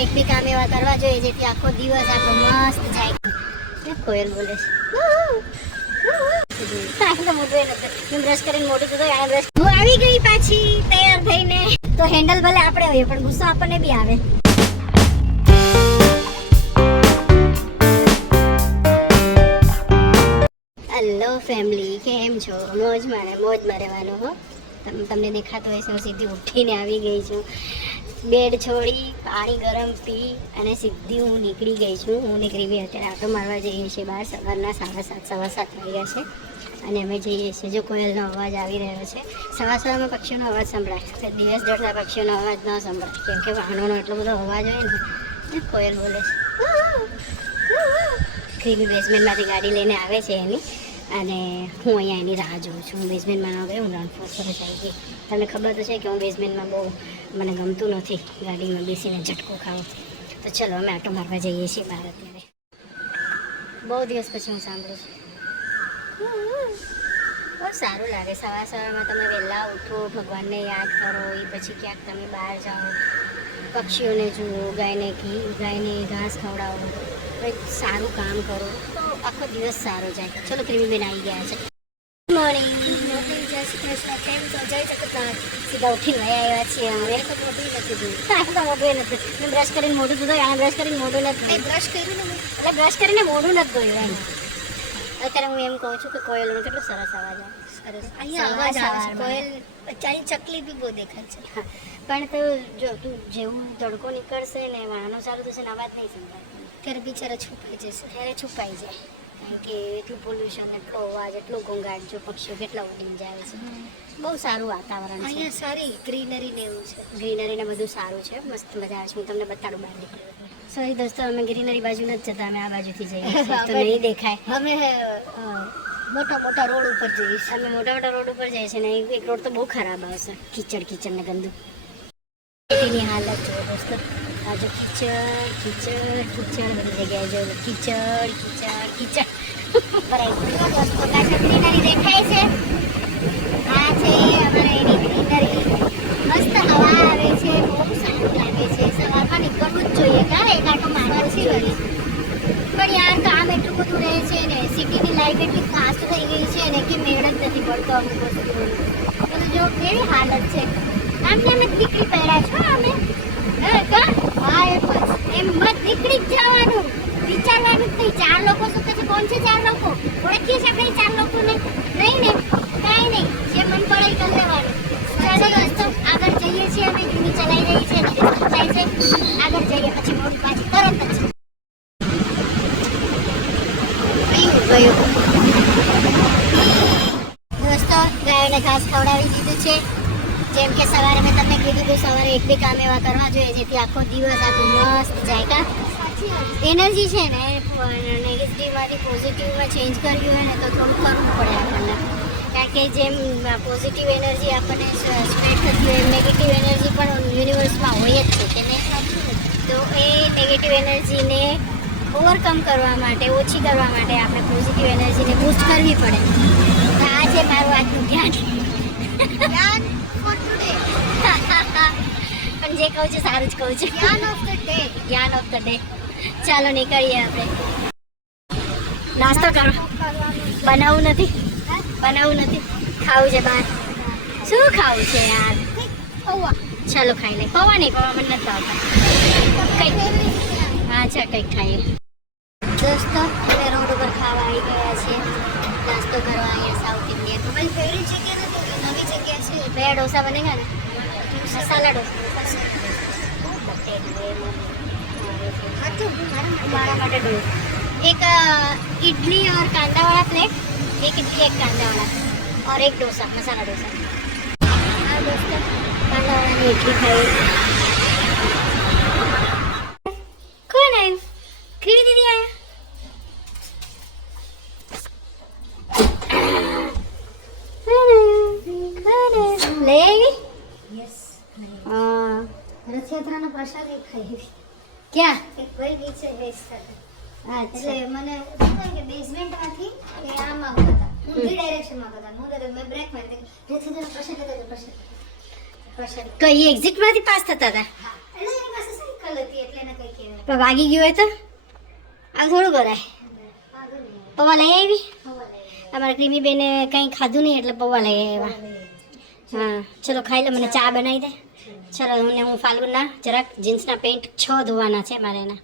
એક બે કામ એવા કરવા જોઈએ જેથી આખો દિવસ આપણો મસ્ત જાય. કોયલ બોલે છે બ્રશ કરીને મોટું થતું એને બ્રશ. હું આવી ગઈ પાછી તૈયાર થઈને. તો હેન્ડલ ભલે આપણે હોઈએ પણ ગુસ્સો આપણને બી આવે. હેલો ફેમિલી, કેમ છો? મોજમાં રહેવાનું હો. તમને દેખાતો હોય છે હું સીધી ઉઠીને આવી ગઈ છું. બેડ છોડી પાણી ગરમ પી અને સીધી હું નીકળી ગઈ છું. હું નીકળી ગઈ અત્યારે આટો મારવા જઈએ છીએ બહાર. સવારના 7:30 વાગ્યા છે અને અમે જઈએ છીએ. જો કોયલનો અવાજ આવી રહ્યો છે. સવારમાં પક્ષીઓનો અવાજ સંભળાય. દિવસ દરતા પક્ષીઓનો અવાજ ન સંભળાય કેમ કે વાહનોનો એટલો બધો અવાજ હોય ને. કોયલ બોલે છે. ક્રીમી બેઝમેન્ટમાંથી ગાડી લઈને આવે છે એની, અને હું અહીંયા એની રાહ જોઉં છું. હું બેઝમેન્ટમાં ન ગઈ, હું ગ્રાઉન્ડ ફ્લોર પર જ આવી ગઈ. તમને ખબર તો છે કે હું બેઝમેન્ટમાં બહુ મને ગમતું નથી ગાડીમાં બેસીને ઝટકો ખાવો. તો ચલો અમે આટો મારવા જઈએ છીએ બહાર. અત્યારે બહુ દિવસ પછી હું સાંભળું છું. બહુ સારું લાગે સવારમાં તમે વહેલા ઉઠો, ભગવાનને યાદ કરો, એ પછી ક્યાંક તમે બહાર જાઓ, પક્ષીઓને જુઓ, ગાયને ઘાસ ખવડાવો, કંઈક સારું કામ કરો તો આખો દિવસ સારો જાય. ચલો ક્રીમીબેન આવી ગયા છે. Good morning. જય શ્રી કૃષ્ણ. કેમ છો? જય જગન્નાથ. સીધા ઉઠીને આવ્યા છીએ અમે. તો મોટું નથી મેં બ્રશ કરીને મોઢું ધોયું. એને બ્રશ કરીને મોઢું નથી બ્રશ કર્યું ને એટલે બ્રશ કરીને મોઢું નથી ધોયું એમ. અત્યારે હું એમ કહું છું કે કોયલનો કેટલો સરસ અવાજ આવે. સરસ અહીંયા અવાજ આવે છે. કોયલ ચાલી ચકલી બી બહુ દેખાય છે. પણ તો જો તું જેવું તડકો નીકળશે ને વાહનો ચાલુ થશે ને અવાજ નહીં સંભળાય ત્યારે બિચારા છુપાઈ જશે. ત્યારે છુપાઈ જાય કારણ કે એટલું પોલ્યુશન, એટલો અવાજ, એટલો ઘોંઘાટ. જો પક્ષીઓ કેટલા ઉડીને જાય છે. બહુ સારું વાતાવરણ છે અહીંયા. સારી ગ્રીનરી ને એવું છે. ગ્રીનરી ને બધું સારું છે. મસ્ત મજા આવે છે. હું તમને બતાડું બહાર નીકળ્યું. સોરી દોસ્તો, અમે ગ્રીનરી બાજુ નથી જતા, અમે આ બાજુથી જઈએ તો નહીં દેખાય. અમે મોટા રોડ ઉપર જઈએ છીએ. અમે મોટા રોડ ઉપર જઈએ છીએ ને એક રોડ તો બહુ ખરાબ આવશે. કીચડ ને ગંદુ. એની હાલત જુઓ દોસ્તો. આ જો કીચડ બધી જગ્યાએ જો કીચડ બરાબર દોસ્તો. પાછળ ગ્રીનરી દેખાય છે. આ છે અમારે એની ગ્રીનરી. મસ્ત હવા આવે છે, બહુ સારું લાગે છે. સવારમાં નીકળવું જ જોઈએ. ક્યારે એક આટો મારવા છે વળી. પણ યાર કામ એટલું બધું રહે છે ને, સિટીની લાઈફ એટલી ફાસ્ટ થઈ ગઈ છે ને કે મેળ જ નથી પડતો અમુક વસ્તુઓનો. તો જો કેવી હાલત છે. આમ કે અમે દીકરી પહેર્યા છો અમે. હા એમ મત નીકળી જ જવાનું, વિચારવાનું જ નહીં. 4 લોકો શું કહે છે? કોણ છે 4 લોકો? ઓળખીએ છે આપણે 4 લોકોને? નહીં ને કાંઈ નહીં, જે મન પડે એ કરી લેવાનું. ચાલો દોસ્તો આગળ જઈએ છીએ. અમે ધીમી ચલાવી રહી છે, જાય છે. આગળ જઈએ પછી મોડું પાછું તરત જ દોસ્તો. ગાયોને ઘાસ ખવડાવી દીધું છે. જેમ કે સવારે મેં તમને કીધું હતું, સવારે એક બે કામ એવા કરવા જોઈએ જેથી આખો દિવસ આપણું મસ્ત જાય. કા એનર્જી છે ને નેગેટિવમાંથી પોઝિટિવમાં ચેન્જ કરવી હોય ને તો થોડું કરવું પડે આપણને. કારણ કે જેમ પોઝિટિવ એનર્જી આપણને સ્પ્રેડ થતી હોય એમ નેગેટિવ એનર્જી પણ યુનિવર્સમાં હોય જ છે કે નહીં. તો એ નેગેટિવ એનર્જીને ઓવરકમ કરવા માટે, ઓછી કરવા માટે આપણે પોઝિટિવ એનર્જીને બૂસ્ટ કરવી પડે. તો આ છે મારું આજનું ધ્યાન ફોર ટુડે. પણ જે કહું છું સારું જ કહું છું. જ્ઞાન ઓફ ધ ડે. ચાલો નીકળીએ આપણે. નાસ્તો કરો. બનાવવું નથી, ખાવું છે બહાર. શું ખાવું છે યાર? પૌવા. ચાલો ખાઈ લે. પૌવા નહીં, પૌવા મને નથી આવતા. કંઈક ખાઈએ. દોસ્તો અમે રોડ ઉપર ખાવા આવી ગયા છીએ. નાસ્તો કરવા અહીંયા સાઉથ ઇન્ડિયન. તમારી ફેવરેટ જગ્યા નથી, નવી જગ્યા છે. બે ઢોસા બનેગા ને, મસાલા ઢોસા. મારા માટે ઢોસા. एक इडली और कांदा वाला प्लेट, एक इडली एक कांदा वाला और एक डोसा, मसाला डोसा. हाँ दोस्तों, कांदा वाला ने इडली खाई. कौन आया? क्रीमी दीदी आया. ले आई? यस. हाँ. रथयात्रा प्रसाद खाई. क्या? एक भाई पीछे बेचता था. એટલે મને શું કે બેઝમેન્ટમાંથી એ આમ આવતા હતા, ઊંધી ડાયરેક્શનમાં આવતા હતા. હું મેં બ્રેક મારી દીધી. પ્રસાદ કઈ એક્ઝિટમાંથી પાસ થતા હતા. હા, એટલે એની પાસે સાયકલ હતી એટલે એને પણ વાગી ગયું હોય તો આમ થોડું કરાય. પૌવા લઈ આવી? અમારા ક્રીમી બેને કંઈ ખાધું નહીં એટલે પૌવા લઈ આવ્યા. હા ચલો ખાઈ લો, મને ચા બનાવી દે. ચલો હું ફાલ્ગુનના જરાક જીન્સના પેન્ટ 6 ધોવાના છે મારે એના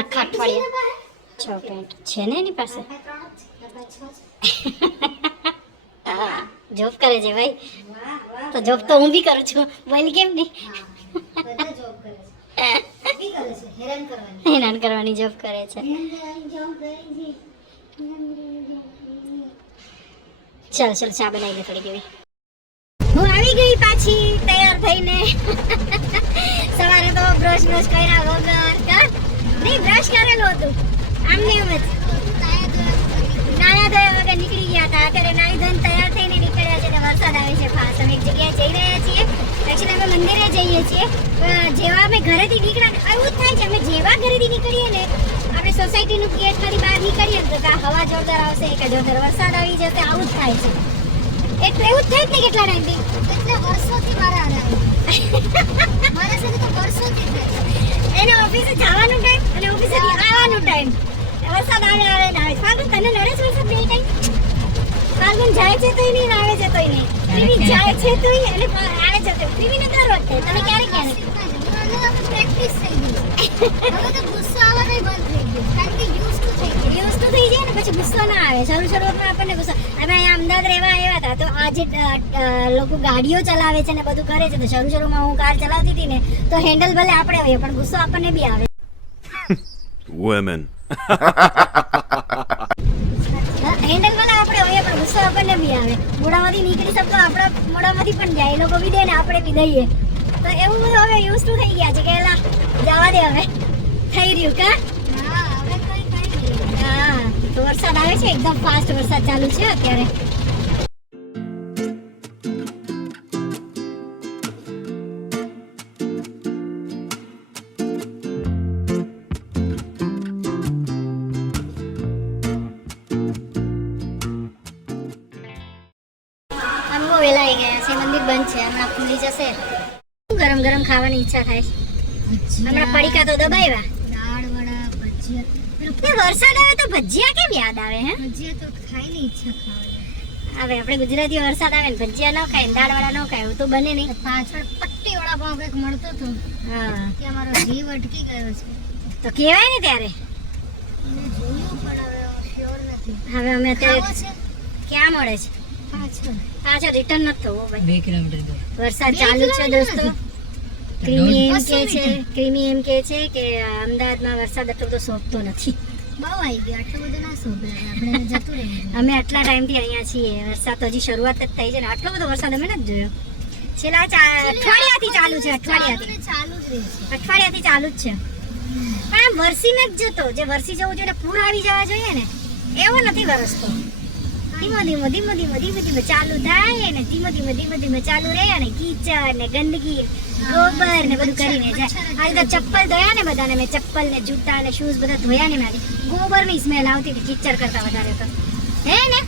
આખા અઠવાડિયા. 6 પેન્ટ છે ને એની પાસે. હા જોબ કરે છે ભાઈ. તો જોબ તો હું બી કરું છું, બોલી કેમ નહીં? હેરાન કરવાની જોબ કરે છે. ચાલ ચાલ ચા બનાવી દે થોડી કેવી. હું આવી ગઈ પાછી તૈયાર થઈને. સવારે તો બ્રશ કર્યા વગર નહીં, બ્રશ કરેલું હતું આમને એમ જ નાયા ધોયા વગર નીકળી ગયા હતા. અત્યારે નાઈ ધોઈને તૈયાર થઈને નીકળ્યા છે. વરસાદ આવે છે ફાસ્ટ. અમે એક જગ્યાએ જઈ રહ્યા છીએ. એકચ્યુઅલી અમે મંદિરે જઈએ છીએ. જેવા અમે ઘરેથી નીકળ્યા એવું જ થાય છે. અમે જેવા ઘરેથી નીકળીએ ને આપણે સોસાયટીનું ગેટ ખાલી બહાર નીકળીએ તો હવા જોરદાર આવશે કે જોરદાર વરસાદ આવી જશે, આવું જ થાય છે. એટલે એવું જ થાય જ ને કેટલા ટાઈમથી, એટલે વર્ષોથી મારા સાથે તો વર્ષોથી થાય. એને ઓફિસે જવાનું ટાઈમ અને ઓફિસેથી આવવાનું ટાઈમ વરસાદ આવે ને આવે. ફાલ્ગુન તને નડે છે વરસાદ બે ટાઈમ? ફાલ્ગુન જાય છે તોય નહીં, આવે છે તોય નહીં. ક્રીમી જાય છે તોય અને આવે છે તોય. ક્રીમીને દર વખતે તમે ક્યારે પ્રેક્ટિસ થઈ ગઈ. હવે તો ગુસ્સો આવવાનો બંધ થઈ ગયો, કારણ કે યુઝ ટુ થઈ જાય ને પછી ગુસ્સો ના આવે. શરૂઆતમાં આપણને ગુસ્સો. અમે અહીંયા અમદાવાદ રહેવા આવ્યા હતા તો આજે લોકો ગાડીઓ ચલાવે છે ને બધું કરે છે. તો શરૂમાં હું કાર ચલાવતી હતી ને તો હેન્ડલ ભલે આપણે હોઈએ પણ ગુસ્સો આપણને બી આવે. women હેન્ડલ ભલે આપણે હોઈએ પણ ગુસ્સો આપણને બી આવે. મોઢામાંથી નીકળી શબ્દો આપણા મોઢામાંથી પણ જાય. એ લોકો બી દે ને આપણે બી દઈએ. તો એવું બધું હવે યુઝ ટુ થઈ ગયા છે કે એલા જવા દે, હવે થઈ રહ્યું કા. હા તો વરસાદ આવે છે, એકદમ ફાસ્ટ વરસાદ ચાલુ છે અત્યારે. અમે બહુ વહેલા આવી ગયા છે. મંદિર બંધ છે, હમણાં ખુલી જશે. ગરમ ગરમ ખાવાની ઈચ્છા થાય. હમણાં પડીકા તો દબાવ્યા. વરસાદ આવે તો ભજીયા કેમ યાદ આવે? હે ભજીયા તો ખાઈ ની ઈચ્છા ખાવા આવે. આપણે ગુજરાતી વરસાદ આવે ને ભજીયા ન ખાય, દાળ વાળા ન ખાય, એવું તો બને નહીં. પાછળ પટ્ટી વાળા ભાવ કંઈક મળતો હતો. હા કે અમારો જીવ અટકી ગયો છે તો કહેવાય ને ત્યારે. જોયું પણ હવે શ્યોર નથી. હવે અમે અત્યારે ક્યાં મળે છે? પાછળ રિટર્ન નથી થવું ભાઈ. 2 કિલોમીટર વરસાદ ચાલુ છે દોસ્તો. ક્રીમી એમ કે છે કે અમદાવાદમાં વરસાદ એટલો બધો શોભતો નથી. બહુ આવી ગયો, આટલો બધો ના શોભે. આપણે જતું રહીએ. અમે આટલા ટાઈમથી અહીંયા છીએ, વરસાદ તો હજી શરૂઆત જ થઈ છે ને આટલો બધો વરસાદ અમે નથી જોયો. છેલ્લા અઠવાડિયાથી ચાલુ છે. અઠવાડિયાથી ચાલુ જ છે. પણ આમ વરસી નથી જતો. જે વરસી જવું જોઈએ પૂર આવી જવા જોઈએ ને એવો નથી વરસતો. ધીમો ધીમો ચાલુ થાય ને ધીમો ધીમો ચાલુ રહે અને કીચડ ને ગંદકી ગોબર ને બધું કરીને જાય. આ રીતે ચપ્પલ ધોયા ને બધાને, મેં ચપ્પલ ને જૂતા ને શૂઝ બધા ધોયા ને મારી ગોબર ની સ્મેલ આવતી હતી કીચડ કરતા વધારે તો. હે ને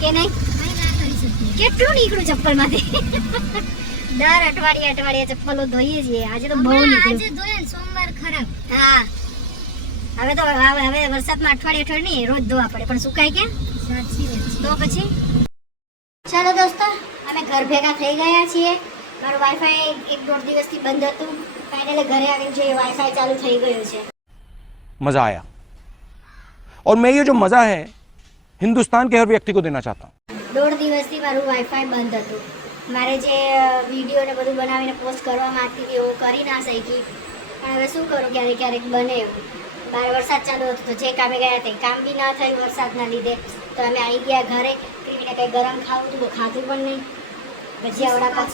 કે નહીં? કેટલું નીકળું ચપ્પલ માંથી. દર અઠવાડિયે ચપ્પલો ધોઈએ છીએ. આજે તો બહુ નીકળ્યું. સોમવાર ખરાબ. હા હવે તો હવે વરસાદમાં અઠવાડિયે નહીં રોજ ધોવા પડે પણ સુકાય ક્યાં? તો પછી ચાલો દોસ્તો અમે ઘર ભેગા થઈ ગયા છીએ. મારું વાઈફાઈ 1-1.5 દિવસથી બંધ હતું. ફાઇનલી ઘરે આવીને જોઈએ વાઈફાઈ ચાલુ થઈ ગયું છે. मज़ा आया और मैं ये जो मज़ा है हिंदुस्तान के हर व्यक्ति को देना चाहता हूँ. 1.5 દિવસથી મારું વાઈફાઈ બંધ હતું. મારે જે વિડીયો ને બધું બનાવીને પોસ્ટ કરવા માંગતી હતી એવું કરી ના શકી. પણ હવે શું કરું, ક્યારેક બને એવું. બહાર વરસાદ ચાલુ હતો તો જે કામે ગયા તે કામ બી ના થયું વરસાદના લીધે. તો અમે આવી ગયા ઘરે. ક્રીમીને કંઈ ગરમ ખાવું હતું, ખાધું પણ નહીં. ભજીયા વડાપાવ,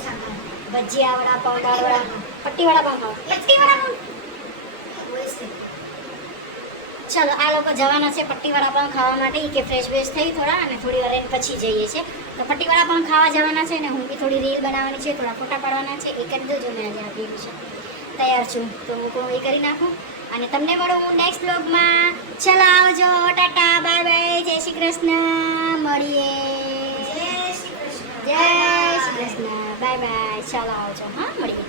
દાળ વડા, પટ્ટી વડાપાવ ખાવ. ચાલો આ લોકો જવાના છે પટ્ટી વડાપાવ ખાવા માટે. કે ફ્રેશ વેશ થઈ થોડા અને થોડી વાર એને પછી જઈએ છે. તો પટ્ટી વડાપાવ ખાવા જવાના છે ને હું બી થોડી રીલ બનાવવાની છે, થોડા ફોટા પાડવાના છે. એ કરી દેજો. મેં આજે આપેલું છે, તૈયાર છું તો હું એ કરી નાખું અને તમને મળું હું નેક્સ્ટ વ્લોગમાં. ચલો આવજો, ટાટા, બાય બાય, જય શ્રી કૃષ્ણ. મળીએ. જય શ્રી કૃષ્ણ, બાય બાય. ચાલો આવજો. હા મળીએ.